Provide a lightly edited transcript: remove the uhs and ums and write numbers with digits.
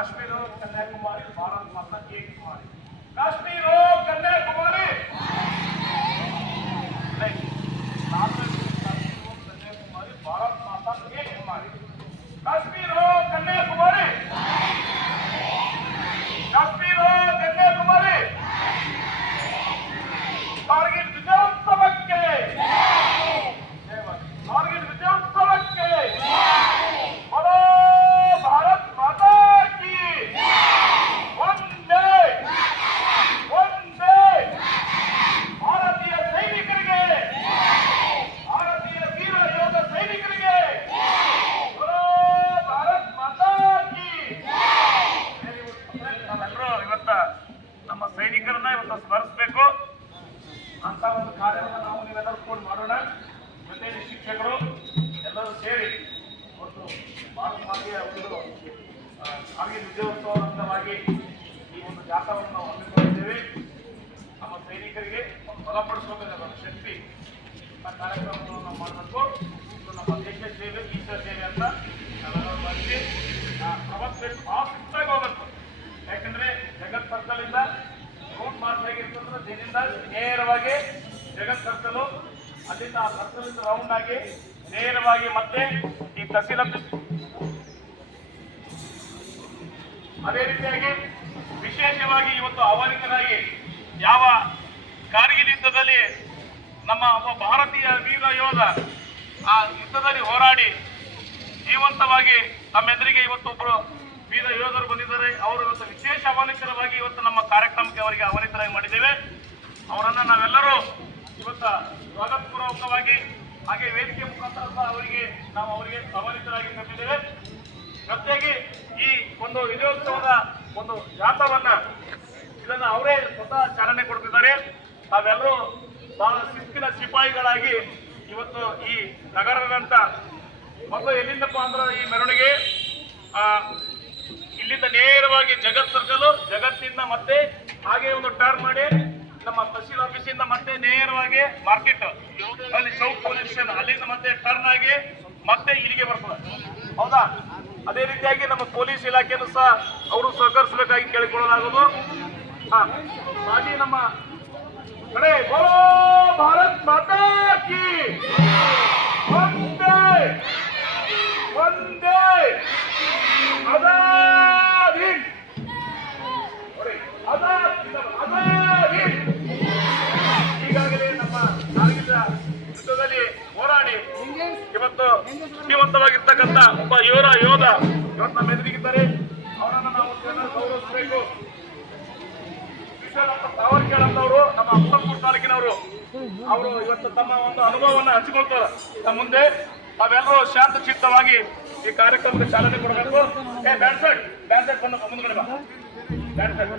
ಕಾಶ್ಮೀರ ಕನ್ಯಾಕುಮಾರಿ ಭಾರತ ಮಾತಾ ಏಕ ಕುಮಾರಿ. ಕಾಶ್ಮೀರ ಕನ್ಯಾಕುಮಾರಿ कन्याकुमारी भारत माता एक कुमारी. काश्मीर हो कन्याकुमारी. काश्मीर हो कन्याकुमारी. कारगिल विजयोत्सवಕ್ಕೆ कारगिल विजयोत्सवಕ್ಕೆ बोलो भारत माता की वंदे वंदे. ಭಾರತೀಯ ಸೈನಿಕರಿಗೆ ನಮ್ಮ ಸೈನಿಕರನ್ನ ಇವತ್ತು ಸ್ಮರಿಸಬೇಕು ಅಂತ ಒಂದು ಕಾರ್ಯವನ್ನು ನಾವು ನೀವೆಲ್ಲರೂ ಕೂಡ ಮಾಡೋಣ. ಜೊತೆಯಲ್ಲಿ ಶಿಕ್ಷಕರು ಎಲ್ಲರೂ ಸೇರಿ ಒಂದು ಭಾರತ ಮಾತೆಯ ಒಂದು ಕಾರ್ಗಿಲ್ ವಿಜಯೋತ್ಸವ ಅಂಗವಾಗಿ ಈ ಒಂದು ಜಾಥಾವನ್ನು ನಾವು ಹಮ್ಮಿಕೊಂಡಿದ್ದೇವೆ. ನಮ್ಮ ಸೈನಿಕರಿಗೆ ಒಂದು ಬಲಪಡಿಸಬೇಕಾದ ಒಂದು ಶಕ್ತಿ ಕಾರ್ಯಕ್ರಮವನ್ನು ನಾವು ಮಾಡಬೇಕು. ಇದು ನಮ್ಮ ದೇಶ ಸೇವೆ ಈಶ್ವರ ಸೇವೆ ಅಂತ ನಾವೆಲ್ಲರೂ ಬಂದು ಪ್ರವರ್ತನೆ ಭಾಳ ಶಿಸ್ತಾಗಿ ಹೋಗಬೇಕು. ಯಾಕಂದ್ರೆ ಜಗತ್ ಸರ್ಕಲ್ ರೂಟ್ ಮಾರ್ಚ್ ಆಗಿರ್ತಂದ್ರೆ ದಿನದಿಂದ ನೇರವಾಗಿ ಜಗತ್ ಸರ್ಕಲ್ ಅಲ್ಲಿಂದ ಆ ಸರ್ಕಲ್ ರೌಂಡ್ ಆಗಿ ನೇರವಾಗಿ ಮತ್ತೆ ಈ ತಹಸೀಲ್ ಆಫೀಸ್. ಅದೇ ರೀತಿಯಾಗಿ ವಿಶೇಷವಾಗಿ ಇವತ್ತು ಅವನಿಕರಾಗಿ ಯಾವ ಕಾರ್ಗಿಲ್ ಯುದ್ಧದಲ್ಲಿ ನಮ್ಮ ಒಬ್ಬ ಭಾರತೀಯ ವೀರ ಯೋಧ ಆ ಯುದ್ಧದಲ್ಲಿ ಹೋರಾಡಿ ಜೀವಂತವಾಗಿ ನಮ್ಮೆದುರಿಗೆ ಇವತ್ತೊಬ್ಬರು ವೀರ ಯೋಧರು ಬಂದಿದ್ದಾರೆ. ಅವರು ಇವತ್ತು ವಿಶೇಷ ಆಹ್ವಾನಿತರವಾಗಿ ಇವತ್ತು ನಮ್ಮ ಕಾರ್ಯಕ್ರಮಕ್ಕೆ ಅವರಿಗೆ ಆಹ್ವಾನಿತರಾಗಿ ಮಾಡಿದ್ದೇವೆ. ಅವರನ್ನು ನಾವೆಲ್ಲರೂ ಇವತ್ತು ಸ್ವಾಗತಪೂರ್ವಕವಾಗಿ ಹಾಗೆ ವೇದಿಕೆ ಮುಖಾಂತರ ಸಹ ಅವರಿಗೆ ಆಹ್ವಾನಿತರಾಗಿ ಕರೆದಿದ್ದೇವೆ. ಜೊತೆಗೆ ಈ ಒಂದು ವಿಜಯೋತ್ಸವದ ಒಂದು ಜಾಥಾವನ್ನ ಇದನ್ನು ಅವರೇ ಸ್ವತಃ ಚಾಲನೆ ಕೊಡ್ತಿದ್ದಾರೆ. ನಾವೆಲ್ಲರೂ ಬಹಳ ಶಿಸ್ತಿನ ಸಿಪಾಯಿಗಳಾಗಿ ಇವತ್ತು ಈ ನಗರದಂತ ಮೊದಲು ಎಲ್ಲಿಂದಪ್ಪ ಅಂದ್ರೆ ಈ ಮೆರವಣಿಗೆ ಇಲ್ಲಿಂದ ನೇರವಾಗಿ ಜಗತ್ ಸರ್ಕಲ್, ಜಗತ್ತಿಂದ ಮತ್ತೆ ಹಾಗೆ ಒಂದು ಟರ್ನ್ ಮಾಡಿ ನಮ್ಮ ತಹಸೀಲ್ ಆಫೀಸಿಂದ ಮತ್ತೆ ನೇರವಾಗಿ ಮಾರ್ಕೆಟ್ ಅಲ್ಲಿ ಸೌತ್ ಪೊಲೀಸ್ ಸ್ಟೇಷನ್ ಅಲ್ಲಿಂದ ಮತ್ತೆ ಟರ್ನ್ ಆಗಿ ಮತ್ತೆ ಇಲ್ಲಿಗೆ ಬರ್ತದೆ. ಹೌದಾ? ಅದೇ ರೀತಿಯಾಗಿ ನಮ್ಮ ಪೊಲೀಸ್ ಇಲಾಖೆಯನ್ನು ಸಹ ಅವರು ಸಹಕರಿಸಬೇಕಾಗಿ ಕೇಳಿಕೊಳ್ಳಲಾಗುವುದು. ಹಾಗೆ ನಮ್ಮ ಕಡೆ ಬೋಲೋ ಭಾರತ್ ಮಾತಾ ಕಿ ವಂದೇ ವಂದೇ ಆಜಾದ್ ಹಿಂದ್ ಆಜಾದ್ ಹಿಂದ್. ಈಗಾಗಲೇ ನಮ್ಮ ಕಾರ್ಗಿಲ್ ಯುದ್ಧದಲ್ಲಿ ಹೋರಾಡಿ ಇವತ್ತು ಜೀವಂತವಾಗಿರ್ತಕ್ಕಂಥ ಒಬ್ಬ ಯೋಧ ಇವತ್ತು ನಮ್ಮ ಎದುರಿಗಿದ್ದಾರೆ. ಅವರನ್ನು ನಾವು ಗೌರವಿಸಬೇಕು. ಸಾವರ್ಕರ್ ಅಂತವರು ನಮ್ಮ ಅಫ್ಜಲ್ಪುರ ತಾಲೂಕಿನವರು, ಅವರು ಇವತ್ತು ತಮ್ಮ ಒಂದು ಅನುಭವವನ್ನು ಹಂಚಿಕೊಳ್ತಾರೆ ನಮ್ಮ ಮುಂದೆ. ನಾವೆಲ್ಲರೂ ಶಾಂತ ಚಿತ್ತವಾಗಿ ಈ ಕಾರ್ಯಕ್ರಮಕ್ಕೆ ಚಾಲನೆ ಕೊಡಬೇಕು. ಬ್ಯಾಡ್ ಸೈಡ್ ಬಂದ ಮುಂದ್ಗಡೆ ಬಾ. ಬ್ಯಾಡ್ ಸೈಡ್